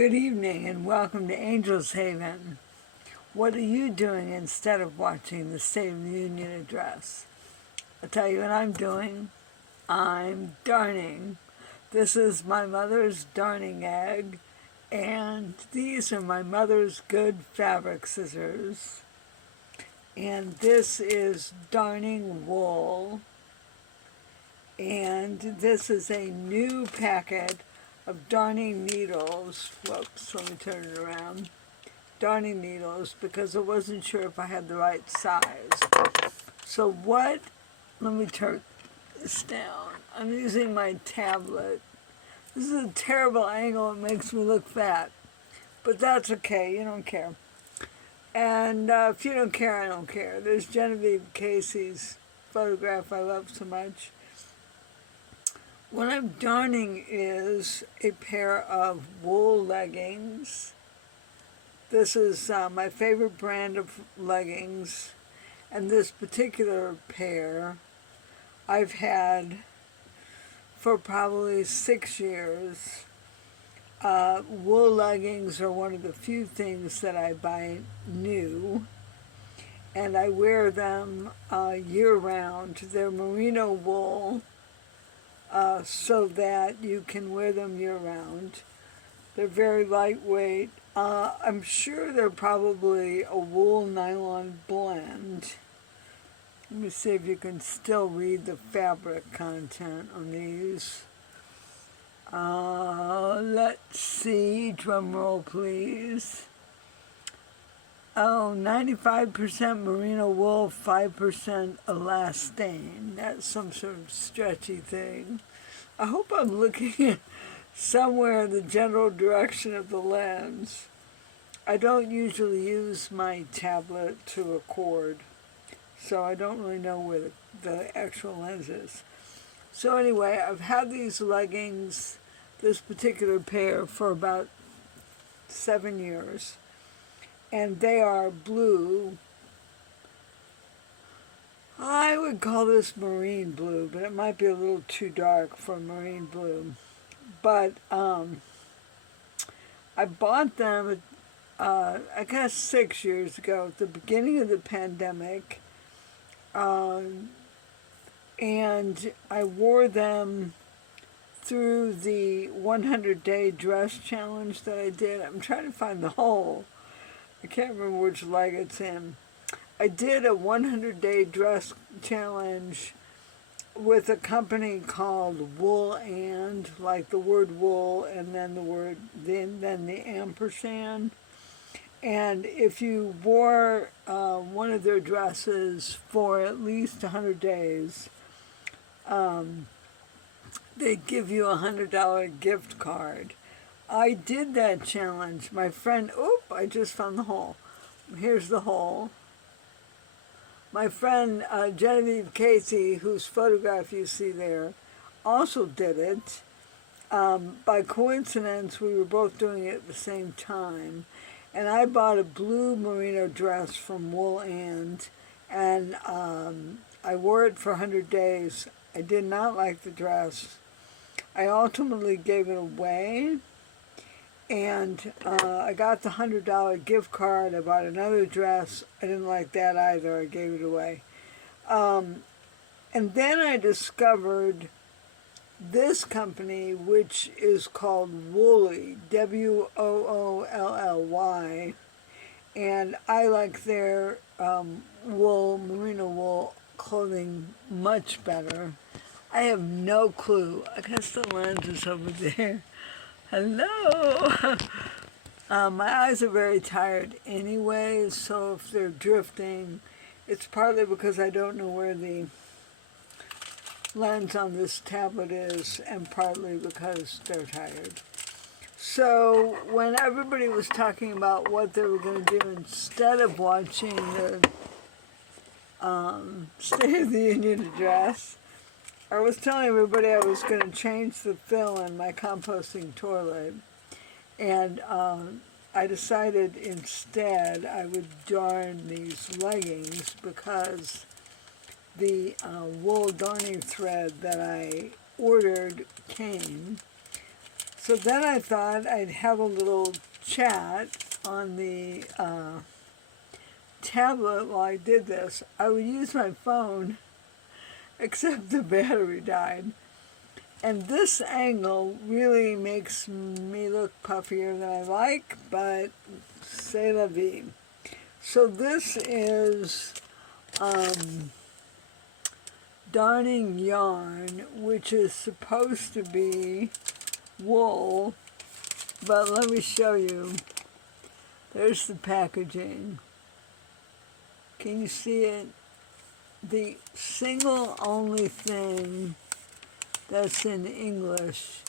Good evening and welcome to Angel's Haven. What are you doing instead of watching the State of the Union address? I'll tell you what I'm doing. I'm darning. This is my mother's darning egg, and these are my mother's good fabric scissors. And this is darning wool. And this is a new packet of darning needles. Whoops, let me turn it around. Darning needles, because I wasn't sure if I had the right size. So let me turn this down. I'm using my tablet. This is a terrible angle. It makes me look fat. But that's okay. You don't care. And if you don't care, I don't care. There's Genevieve Casey's photograph I love so much. What I'm darning is a pair of wool leggings. This is my favorite brand of leggings, and this particular pair I've had for probably 6 years. Wool leggings are one of the few things that I buy new, and I wear them year-round. They're merino wool, so that you can wear them year-round. They're very lightweight. I'm sure they're probably a wool nylon blend. Let me see if you can still read the fabric content on these. Let's see, drum roll please. 95% merino wool, 5% elastane. That's some sort of stretchy thing. I hope I'm looking somewhere in the general direction of the lens. I don't usually use my tablet to record, so I don't really know where the actual lens is. So anyway, I've had these leggings, this particular pair, for about 7 years. And they are blue. I would call this marine blue, but it might be a little too dark for marine blue. But I bought them, I guess 6 years ago, at the beginning of the pandemic. And I wore them through the 100-day dress challenge that I did. I'm trying to find the hole. I can't remember which leg it's in. I did a 100-day dress challenge with a company called Wool and, like the word wool and then the word, then the ampersand. And if you wore one of their dresses for at least 100 days, they'd give you a $100 gift card. I did that challenge. My friend, I just found the hole. Here's the hole. My friend Genevieve Casey, whose photograph you see there, also did it. By coincidence, we were both doing it at the same time. And I bought a blue merino dress from Wool and I wore it for 100 days. I did not like the dress. I ultimately gave it away. And I got the $100 gift card. I bought another dress. I didn't like that either. I gave it away. And then I discovered this company, which is called Woolly, W-O-O-L-L-Y. And I like their merino wool clothing much better. I have no clue. I guess the lens is over there. Hello! My eyes are very tired anyway, so if they're drifting, it's partly because I don't know where the lens on this tablet is, and partly because they're tired. So when everybody was talking about what they were going to do instead of watching the State of the Union address, I was telling everybody I was going to change the fill in my composting toilet, and I decided instead I would darn these leggings because the wool darning thread that I ordered came, So then I thought I'd have a little chat on the tablet while I did this. I would use my phone, except the battery died. And this angle really makes me look puffier than I like, but c'est la vie. So this is darning yarn, which is supposed to be wool, but let me show you. There's the packaging. Can you see it? The single only thing that's in English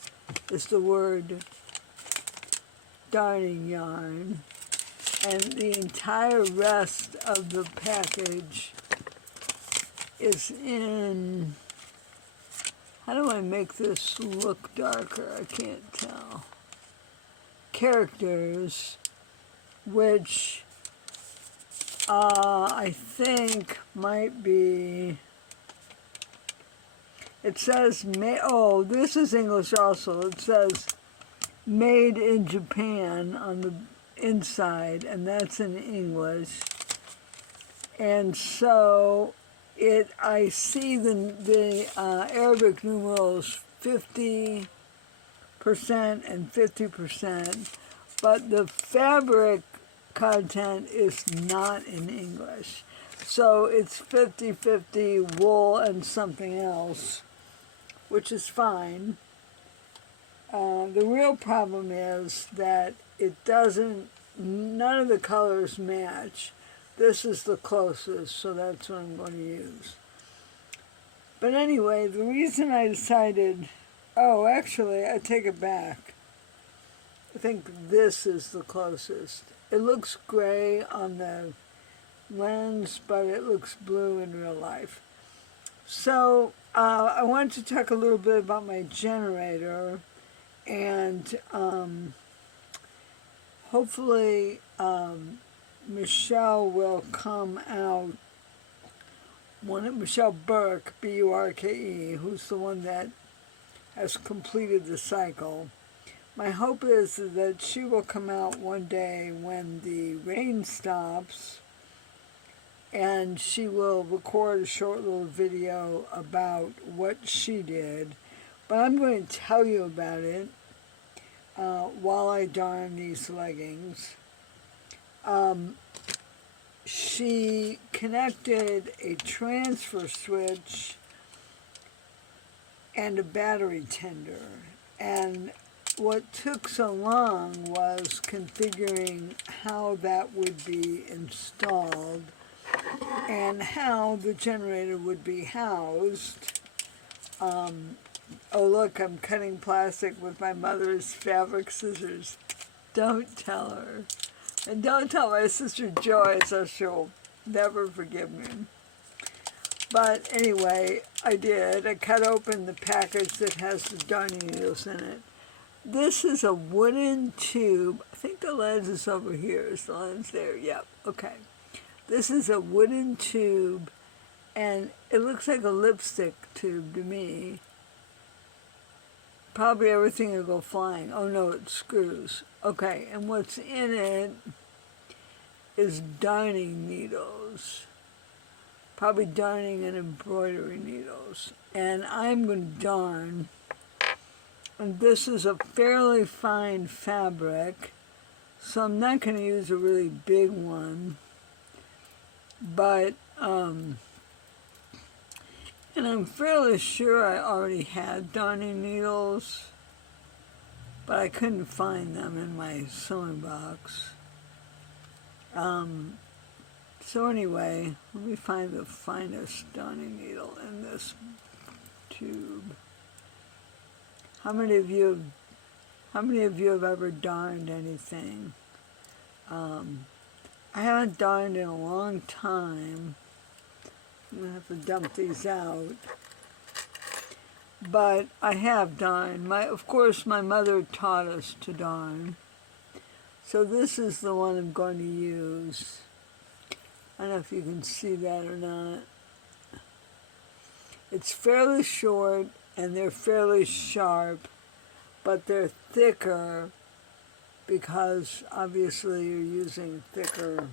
is the word darning yarn, and the entire rest of the package is in, how do I make this look darker? I can't tell. Characters, which I think might be, it says, oh, this is English also. It says made in Japan on the inside, and that's in English. And so I see the Arabic numerals 50% and 50%, but the fabric content is not in English. So it's 50-50 wool and something else, which is fine. The real problem is that it doesn't, none of the colors match. This is the closest, so that's what I'm going to use. But anyway, the reason I decided, oh, actually, I take it back. I think this is the closest. It looks gray on the lens, but it looks blue in real life. So I wanted to talk a little bit about my generator, and hopefully Michelle will come out, Michelle Burke, B-U-R-K-E, who's the one that has completed the cycle. My hope is that she will come out one day when the rain stops, and she will record a short little video about what she did. But I'm going to tell you about it while I darn these leggings. She connected a transfer switch and a battery tender. And what took so long was configuring how that would be installed and how the generator would be housed. Oh look, I'm cutting plastic with my mother's fabric scissors. Don't tell her. And don't tell my sister Joyce, or she'll never forgive me. But anyway, I did. I cut open the package that has the darning needles in it. This is a wooden tube. I think the lens is over here. Is the lens there? Yep. Okay. This is a wooden tube, and it looks like a lipstick tube to me. Probably everything will go flying. Oh no, it screws. Okay, and what's in it is darning needles. Probably darning and embroidery needles. And I'm going to darn. And this is a fairly fine fabric, so I'm not going to use a really big one. But, and I'm fairly sure I already had darning needles, but I couldn't find them in my sewing box. So anyway, let me find the finest darning needle in this tube. How many of you have ever darned anything? I haven't darned in a long time. I'm going to have to dump these out. But I have darned. Of course, my mother taught us to darn. So this is the one I'm going to use. I don't know if you can see that or not. It's fairly short, and they're fairly sharp. but they're thicker because obviously you're using thicker,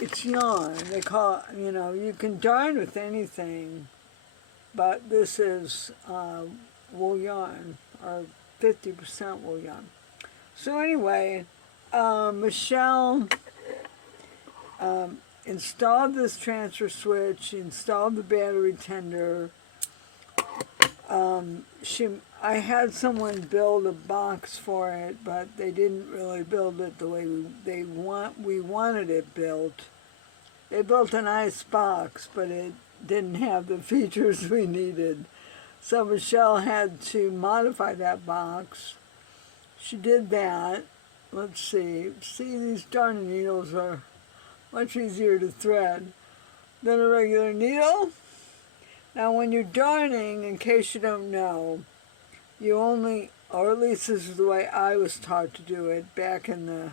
it's yarn. They call it, you can darn with anything, but this is wool yarn, or 50% wool yarn. So anyway, Michelle installed this transfer switch, installed the battery tender. I had someone build a box for it, but they didn't really build it the way we wanted it built. They built a nice box, but it didn't have the features we needed. So Michelle had to modify that box. She did that. Let's see. See, these darn needles are much easier to thread than a regular needle. Now when you're darning, in case you don't know, you only, or at least this is the way I was taught to do it back in the,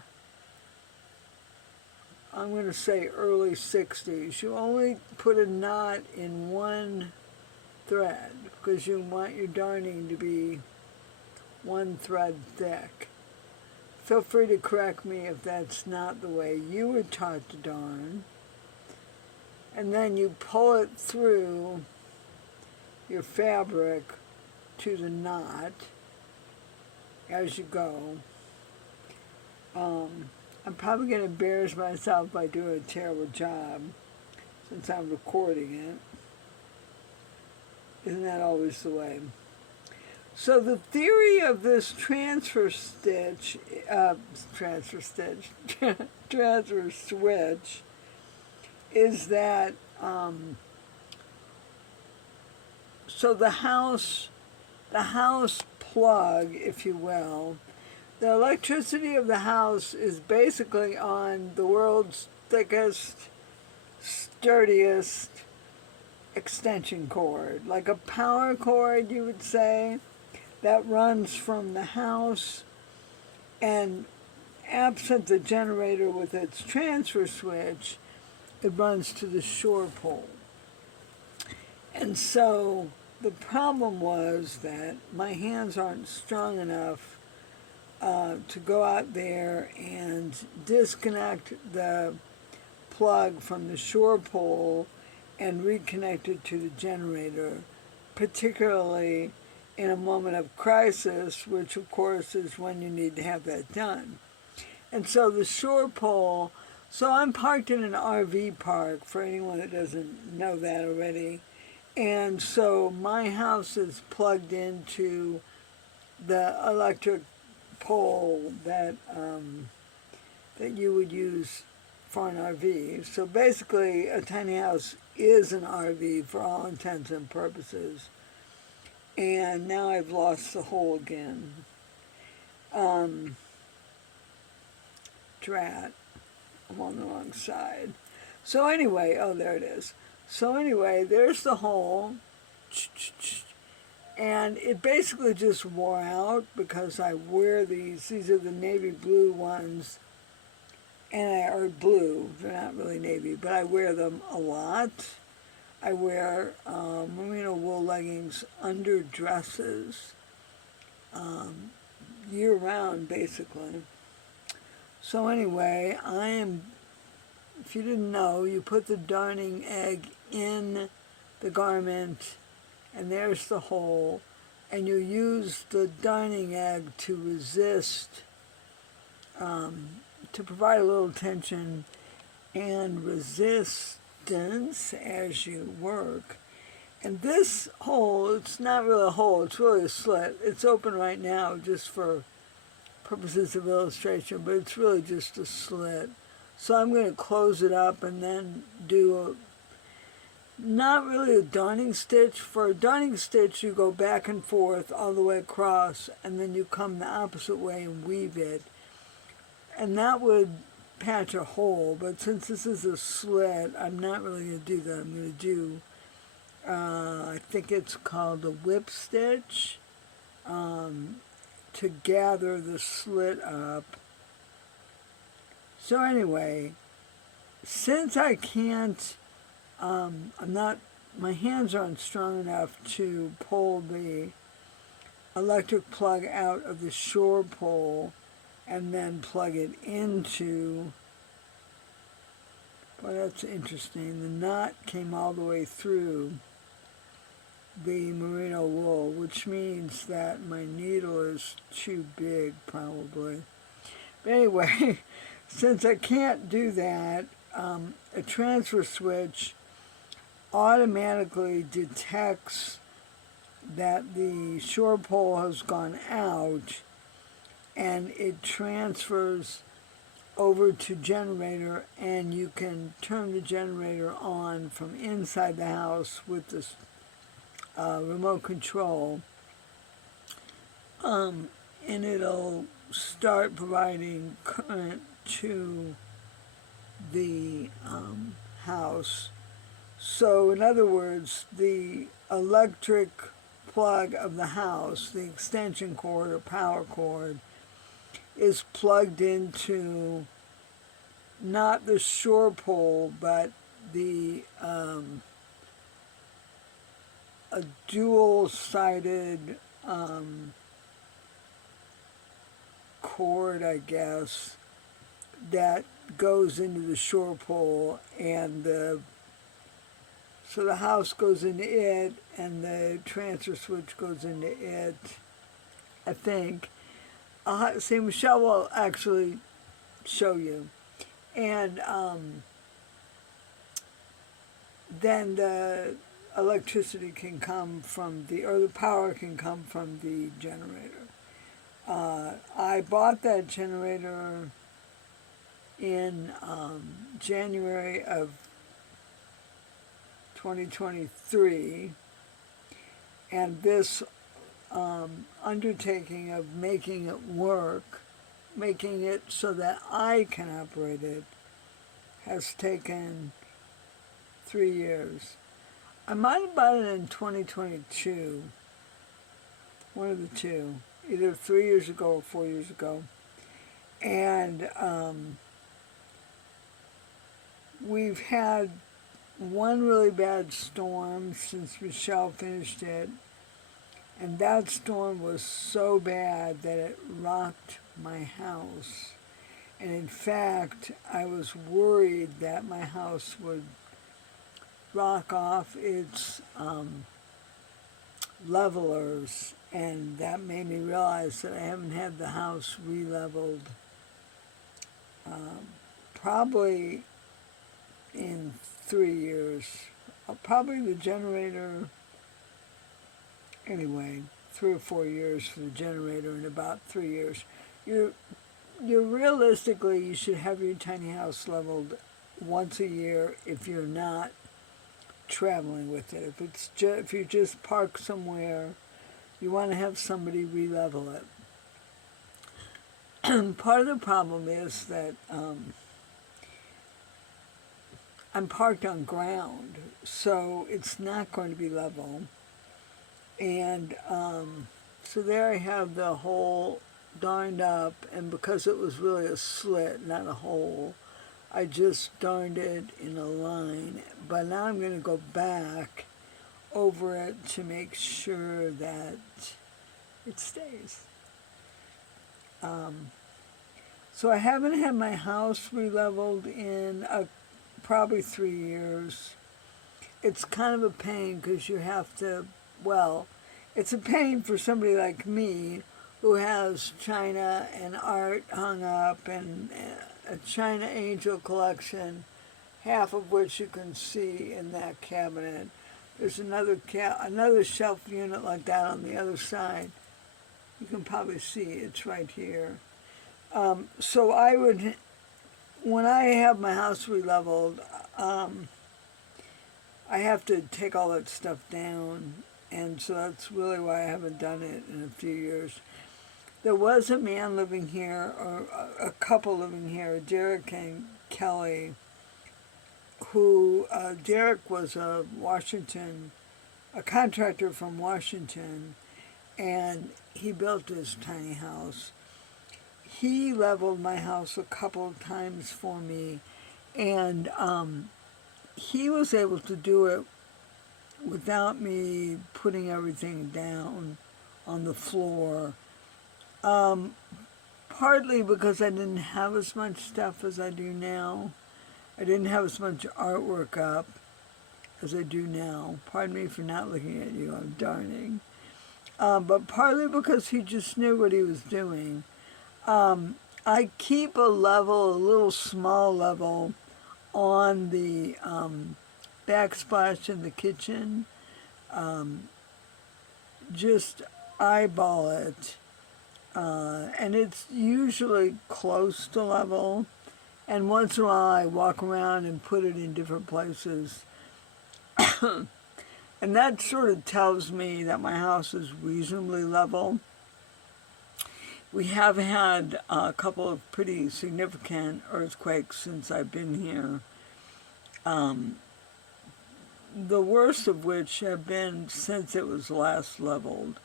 I'm going to say early 60s, you only put a knot in one thread because you want your darning to be one thread thick. Feel free to correct me if that's not the way you were taught to darn. And then you pull it through your fabric to the knot as you go. I'm probably going to embarrass myself by doing a terrible job since I'm recording it. Isn't that always the way? So the theory of this transfer switch is that so the house plug, if you will, the electricity of the house is basically on the world's thickest, sturdiest extension cord, like a power cord, you would say, that runs from the house, and absent the generator with its transfer switch, it runs to the shore pole. And so the problem was that my hands aren't strong enough to go out there and disconnect the plug from the shore pole and reconnect it to the generator, particularly in a moment of crisis, which of course is when you need to have that done. And so the shore pole, so I'm parked in an RV park, for anyone that doesn't know that already. And so my house is plugged into the electric pole that you would use for an RV. So basically a tiny house is an RV for all intents and purposes. And now I've lost the hole again. Drat. I'm on the wrong side. So anyway, oh, there it is. So anyway, there's the hole. And it basically just wore out because I wear these. These are the navy blue ones. Or blue. They're not really navy, but I wear them a lot. I wear merino wool leggings under dresses year-round, basically. So anyway, if you didn't know, you put the darning egg in the garment, and there's the hole, and you use the darning egg to resist, to provide a little tension and resistance as you work. And this hole, it's not really a hole, it's really a slit. It's open right now just for purposes of illustration, but it's really just a slit. So I'm going to close it up and then do not really a darning stitch. For a darning stitch, you go back and forth all the way across, and then you come the opposite way and weave it. And that would patch a hole, but since this is a slit, I'm not really going to do that. I'm going to do, I think it's called a whip stitch, to gather the slit up. So anyway, since I can't, I'm not my hands aren't strong enough to pull the electric plug out of the shore pole and then plug it into. Well, that's interesting. The knot came all the way through the merino wool, which means that my needle is too big, probably. But anyway, since I can't do that, a transfer switch automatically detects that the shore pole has gone out, and it transfers over to generator, and you can turn the generator on from inside the house with this remote control, and it'll start providing current to the house. So in other words, the electric plug of the house, the extension cord or power cord, is plugged into not the shore pole, but the a dual-sided cord, I guess, that goes into the shore pole, and so the house goes into it, and the transfer switch goes into it, I think. See, Michelle will actually show you. And then the electricity can come from or the power can come from the generator. I bought that generator in January of 2023, and this undertaking of making it work, making it so that I can operate it, has taken 3 years. I might have bought it in 2022, one of the two, either 3 years ago or 4 years ago. And we've had one really bad storm since Michelle finished it, and that storm was so bad that it rocked my house. And in fact, I was worried that my house would rock off its levelers, and that made me realize that I haven't had the house re-leveled probably in 3 years. Probably the generator, anyway, 3 or 4 years for the generator, and about 3 years. You're realistically, you should have your tiny house leveled once a year if you're not traveling with it. If you just park somewhere, you want to have somebody re-level it. Part of the problem is that I'm parked on ground, so it's not going to be level. And so there I have the hole darned up, and because it was really a slit, not a hole, I just darned it in a line. But now I'm going to go back over it to make sure that it stays. So I haven't had my house re-leveled in probably 3 years. It's kind of a pain because you have to, well, it's a pain for somebody like me who has china and art hung up and a China Angel collection, half of which you can see in that cabinet. There's another shelf unit like that on the other side. You can probably see it's right here. So I would, when I have my house re-leveled, I have to take all that stuff down, and so that's really why I haven't done it in a few years. There was a man living here, or a couple living here, Derek and Kelly, who, Derek was a contractor from Washington, and he built his tiny house. He leveled my house a couple of times for me, and he was able to do it without me putting everything down on the floor. Partly because I didn't have as much stuff as I do now. I didn't have as much artwork up as I do now. Pardon me for not looking at you, I'm darning. But partly because he just knew what he was doing. I keep a level, a little small level, on the backsplash in the kitchen. Just eyeball it. And it's usually close to level. And once in a while I walk around and put it in different places. And that sort of tells me that my house is reasonably level. We have had a couple of pretty significant earthquakes since I've been here. The worst of which have been since it was last leveled.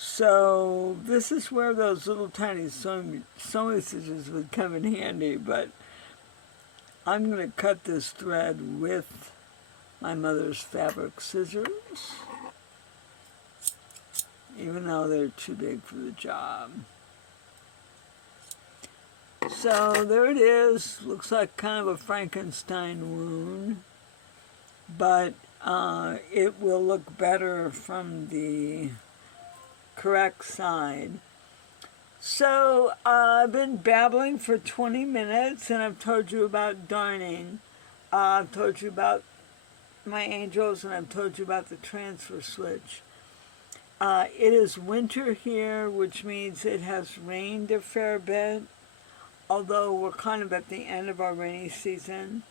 So this is where those little tiny sewing scissors would come in handy, but I'm going to cut this thread with my mother's fabric scissors, even though they're too big for the job. So there it is. Looks like kind of a Frankenstein wound, but it will look better from the correct side. So I've been babbling for 20 minutes and I've told you about darning. I've told you about my angels and I've told you about the transfer switch. It is winter here, which means it has rained a fair bit, although we're kind of at the end of our rainy season.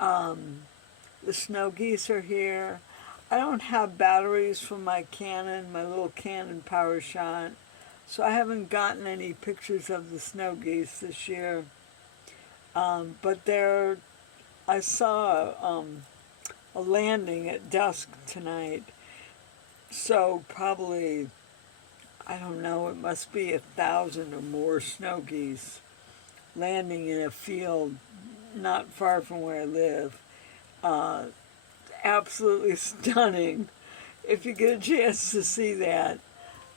The snow geese are here. I don't have batteries for my Canon, my little Canon Power Shot, so I haven't gotten any pictures of the snow geese this year. But I saw a landing at dusk tonight, so probably, I don't know, it must be 1,000 or more snow geese landing in a field not far from where I live. Absolutely stunning. If you get a chance to see that,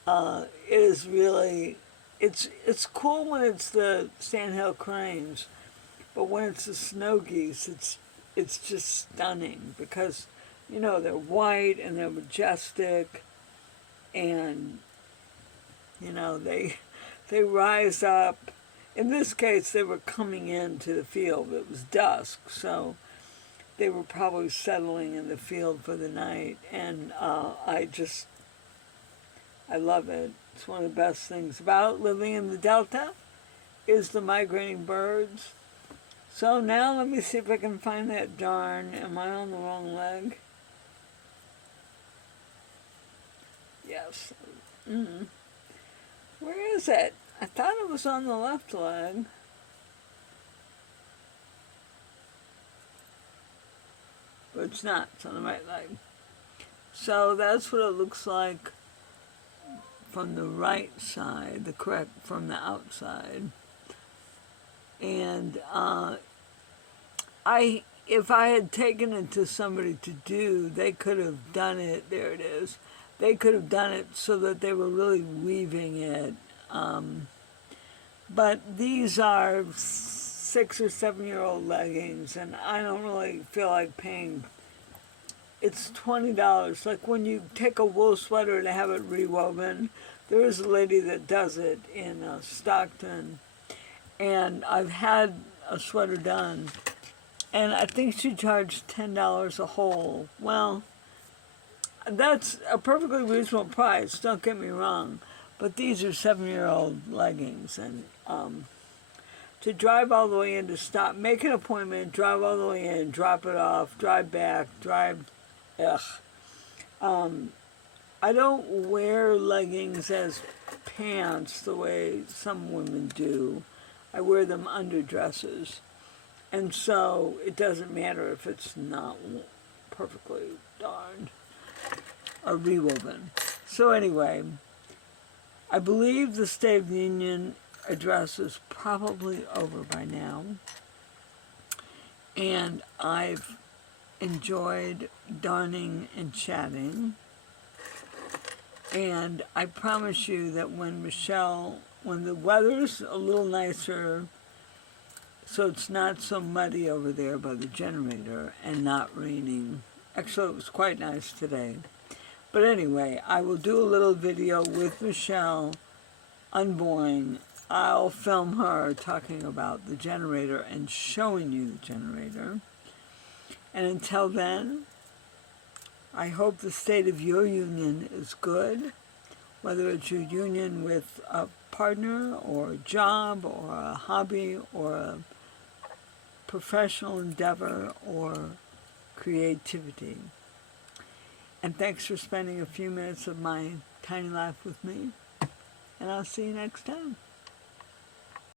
it is really, it's cool when it's the sandhill cranes, but when it's the snow geese, it's just stunning because, you know, they're white and they're majestic, and you know they rise up. In this case, they were coming into the field. It was dusk, so they were probably settling in the field for the night, and I love it. It's one of the best things about living in the Delta is the migrating birds. So now let me see if I can find that darn. Am I on the wrong leg? Yes. Where is it? I thought it was on the left leg. But it's not. It's on the right leg. So that's what it looks like from the right side, from the outside. And if I had taken it to somebody to do, they could have done it. There it is. They could have done it so that they were really weaving it. But these are 6 or 7 year old leggings, and I don't really feel like paying. It's $20. Like when you take a wool sweater to have it rewoven, there is a lady that does it in Stockton, and I've had a sweater done, and I think she charged $10 a hole. Well, that's a perfectly reasonable price, don't get me wrong, but these are 7-year-old leggings, and to drive all the way in, to stop, make an appointment, drive all the way in, drop it off, drive back, I don't wear leggings as pants the way some women do. I wear them under dresses. And so it doesn't matter if it's not perfectly darned or rewoven. So anyway, I believe the State of the Union address is probably over by now. And I've enjoyed darning and chatting. And I promise you that when the weather's a little nicer, so it's not so muddy over there by the generator and not raining. Actually, it was quite nice today. But anyway, I will do a little video with Michelle unboring. I'll film her talking about the generator and showing you the generator. And until then, I hope the state of your union is good, whether it's your union with a partner or a job or a hobby or a professional endeavor or creativity. And thanks for spending a few minutes of my tiny life with me. And I'll see you next time.